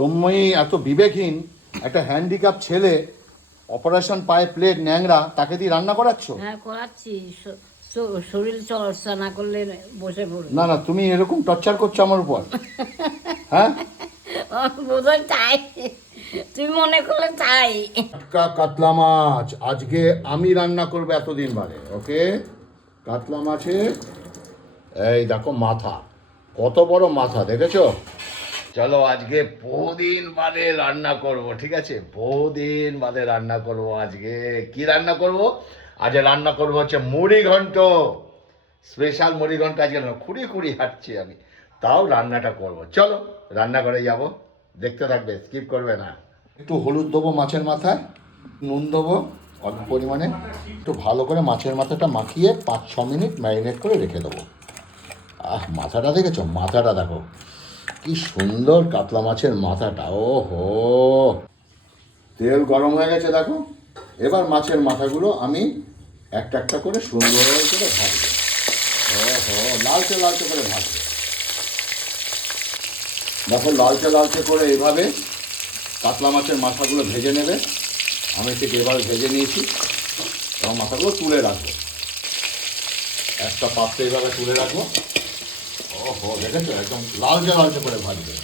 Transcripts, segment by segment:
তুমি এত বিবেকহীন একটা হ্যান্ডিক্যাপ ছেলে, অপারেশন পায়ে প্লেট ন্যাংরা, তাকে দিয়ে রান্না করাচ্ছ? হ্যাঁ করাচ্ছি। শরীর চর্চা না করলে বসে পড়বে। না না, তুমি এরকম টর্চার করছো আমার উপর। হ্যাঁ, বোধহয় তাই, তুমি মনে করলে তাই। টাটকা কাতলা মাছ আজকে আমি রান্না করবো এতদিন বাদে। ওকে, কাতলা মাছের এই দেখো মাথা, কত বড় মাথা দেখেছো? চলো আজকে বহুদিন বাদে রান্না করব, ঠিক আছে? বহুদিন বাদে রান্না করব। আজকে কি রান্না করব? আজ রান্না করব হচ্ছে মুড়ি ঘন্ট। স্পেশাল মুড়ি ঘন্ট আজকে খুঁড়ি খুঁড়ি হাঁটছি আমি, তাও রান্নাটা করব। চলো রান্নাঘরে যাব, দেখতে থাকবে, স্কিপ করবে না। একটু হলুদ দেবো মাছের মাথায়, নুন দেবো অল্প পরিমাণে, একটু ভালো করে মাছের মাথাটা মাখিয়ে 5-6 মিনিট ম্যারিনেট করে রেখে দেবো। মাথাটা দেখেছো? মাথাটা দেখো কি সুন্দর, কাতলা মাছের মাথাটা। ও হো, তেল গরম হয়ে গেছে দেখো। এবার মাছের মাথাগুলো আমি একটা একটা করে সুন্দর করে ভাজবো। ও হো, লালচে লালচে করে ভাজবো। দেখো লালচে লালচে করে এইভাবে কাতলা মাছের মাথাগুলো ভেজে নেবে। আমি ঠিক এভাবে ভেজে নিয়েছি, এবং মাথাগুলো তুলে রাখবো একটা পাত্রে, এইভাবে তুলে রাখবো। ওহো, দেখেছো একদম লালচে লালচে করে ভাজবে।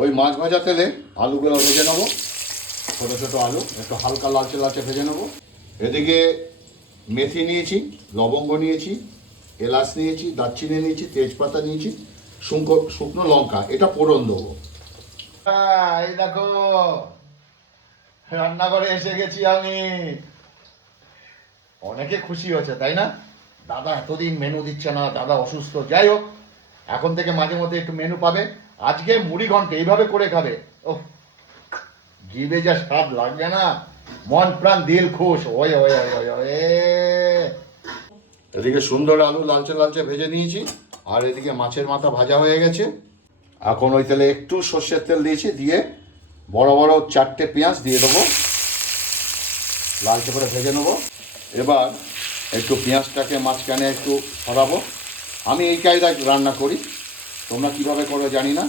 ওই মাছ ভাজা তেলে আলুগুলো ভেজে নেবো, ছোটো ছোটো আলু একটু হালকা লালচে লালচে ভেজে নেবো। এদিকে মেথি নিয়েছি, লবঙ্গ নিয়েছি, এলাচ নিয়েছি, দারচিনি নিয়েছি, তেজপাতা নিয়েছি, শুকনো লঙ্কা, এটা ফোড়ন দেবো। এই দেখো রান্নাঘরে এসে গেছি আমি। অনেকে খুশি হচ্ছে তাই না? দাদা এতদিন মেনু দিচ্ছে না, দাদা অসুস্থ। যাই হোক, এখন থেকে মাঝে মধ্যে একটু মেনু পাবে। আজকে মুড়ি ঘন্ট এইভাবে করে খাবে, ও জিভে যা স্বাদ লাগবে না, মন প্রাণ দিল খুশ। ওই ওই ওই ওই ওই। এদিকে সুন্দর আলু লালচে লালচে ভেজে নিয়েছি, আর এদিকে মাছের মাথা ভাজা হয়ে গেছে। এখন ওই তেলে একটু সর্ষের তেল দিয়েছি, দিয়ে বড় বড় 4টে পেঁয়াজ দিয়ে দেবো, লালচে করে ভেজে নেবো। এবার একটু পেঁয়াজটাকে মাঝখানে একটু সরাবো। আমি এই কায়দায় রান্না করি, তোমরা কিভাবে করো জানি না।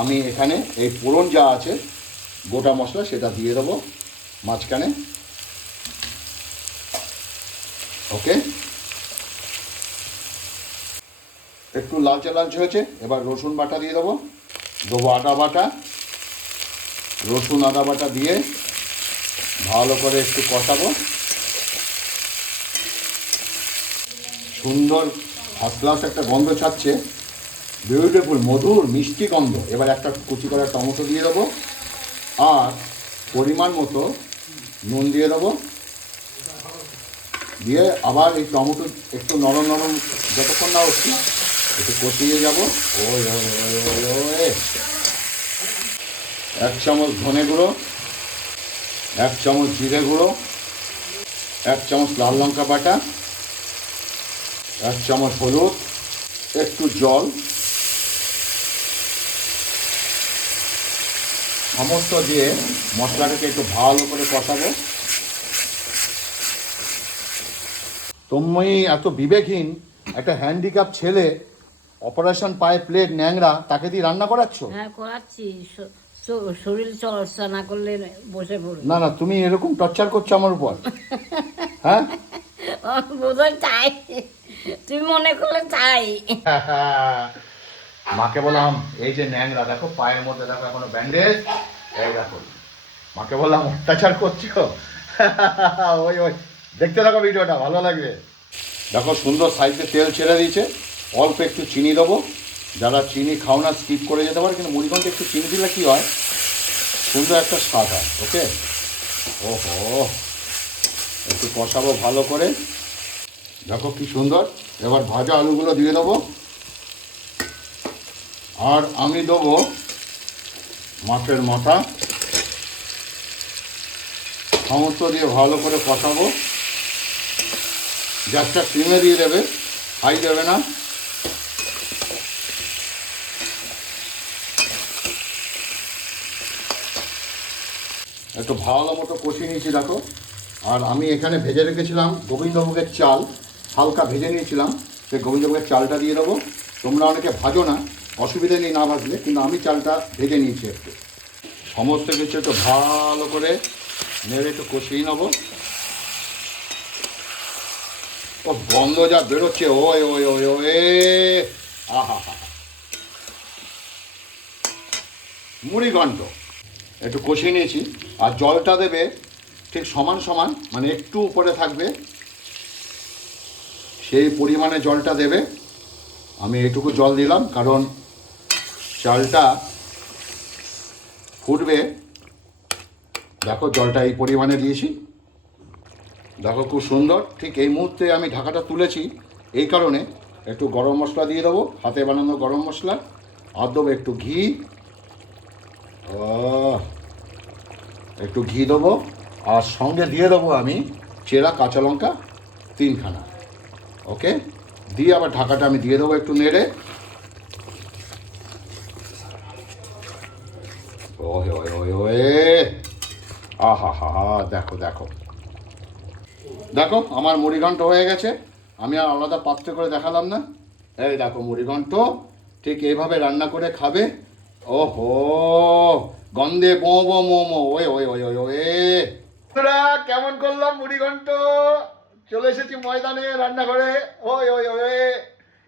আমি এখানে এই ফোড়ন যা আছে গোটা মশলা সেটা দিয়ে দেবো মাঝখানে। ওকে, একটু লালচে লালচে হয়েছে, এবার রসুন বাটা দিয়ে দেবো, আদা বাটা, রসুন আদা বাটা দিয়ে ভালো করে একটু কষাবো। সুন্দর ফার্স্ট ক্লাস একটা গন্ধ ছাড়ছে, বিউটিফুল মধুর মিষ্টি গন্ধ। এবার একটা কুচি করা টমেটো দিয়ে দেবো, আর পরিমাণ মতো নুন দিয়ে দেবো, দিয়ে আবার এই টমেটো একটু নরম নরম যতক্ষণ না হচ্ছে একটু কষিয়ে যাব। ওই ওই ওই ওই ওই, 1 চামচ ধনে গুঁড়ো, 1 চামচ জিরে গুঁড়ো, 1 চামচ লাল লঙ্কা বাটা, 1 চামচ হলুদ, একটু জল, সমস্ত দিয়ে মশলাটাকে একটু ভালো করে কষাবো। তুমি এত বিবেকহীন একটা হ্যান্ডিক্যাপ ছেলে, অপারেশন পায়ে প্লেট ন্যাংরা, তাকে দিয়ে রান্না করাচ্ছ? হ্যাঁ করাচ্ছি। শরীর চর্চা না করলে বসে পড়বে। না না, তুমি এরকম টর্চার করছো আমার উপর। হ্যাঁ, বোধহয় তাই, তুমি মনে করলে তাই। মাকে বললাম এই যে ন্যাংরা দেখো, পায়ের মধ্যে দেখো এখনো ব্যান্ডেজ, এই দেখো। মাকে বললাম অত্যাচার করছো। ওই ওই, দেখতে থাকো ভিডিওটা, ভালো লাগবে। দেখো সুন্দর সাইডে তেল ছেড়ে দিয়েছে, অল্প একটু চিনি দেবো। যারা চিনি খাও না স্কিপ করে যেতে পারে, কিন্তু মুড়ি ঘন্টে একটু চিনি দিলে কী হয়, সুন্দর একটা স্বাদ হয়। ওকে, ওহো, একটু কষাবো ভালো করে। দেখো কি সুন্দর। এবার ভাজা আলুগুলো দিয়ে দেবো, আর আমি দেবো মাছের মাথা, সমস্ত দিয়ে ভালো করে কষাবো। গ্যাসটা সিমে দিয়ে দেবে, হাই দেবে না। একটু ভালো মতো কষিয়ে নিয়েছি দেখো। আর আমি এখানে ভেজে রেখেছিলাম গোবিন্দভোগের চাল, হালকা ভেজে নিয়েছিলাম, সেই গোবিন্দভোগের চালটা দিয়ে দেবো। তোমরা অনেকে ভাজো না, অসুবিধা নেই না ভাজলে, কিন্তু আমি চালটা ভেজে নিয়েছি একটু। সমস্ত কিছু একটু ভালো করে নেড়ে একটু কষিয়ে নেবো। ও গন্ধ যা বেরোচ্ছে, ওই ওই ওই ওই, আহা হা, মুড়ি ঘন্ট একটু কষিয়ে নিয়েছি। আর জলটা দেবে ঠিক সমান সমান, মানে একটু উপরে থাকবে সেই পরিমাণে জলটা দেবে। আমি এইটুকু জল দিলাম কারণ চালটা ফুটবে। দেখো জলটা এই পরিমাণে দিয়েছি, দেখো খুব সুন্দর। ঠিক এই মুহূর্তে আমি ঢাকাটা তুলেছি এই কারণে একটু গরম মশলা দিয়ে দেবো, হাতে বানানো গরম মশলা। আর দেবো একটু ঘি, একটু ঘি দেবো। আর সঙ্গে দিয়ে দেবো আমি চেরা কাঁচা লঙ্কা 3খানা। ওকে, দিয়ে আবার ঢাকাটা আমি দিয়ে দেবো একটু নেড়ে। ওহে ওহে ওহে ওহে, আহা হা হা, দেখো দেখো দেখো আমার মুড়িঘণ্ট হয়ে গেছে। আমি আর আলাদা পাত্রে করে দেখালাম না। এই দেখো মুড়িঘণ্ট ঠিক এইভাবে রান্না করে খাবে। ওহো, গন্ধে মো মো মো মো, ওই ওই ওই ওই ওই। বন্ধুরা, কেমন করলাম মুড়িঘণ্ট? চলে এসেছি ময়দানে রান্নাঘরে। ওই ওই ওই,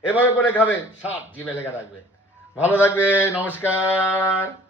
এভাবে করে খাবে, স্বাদ জিভে লেগে থাকবে। ভালো থাকবে, নমস্কার।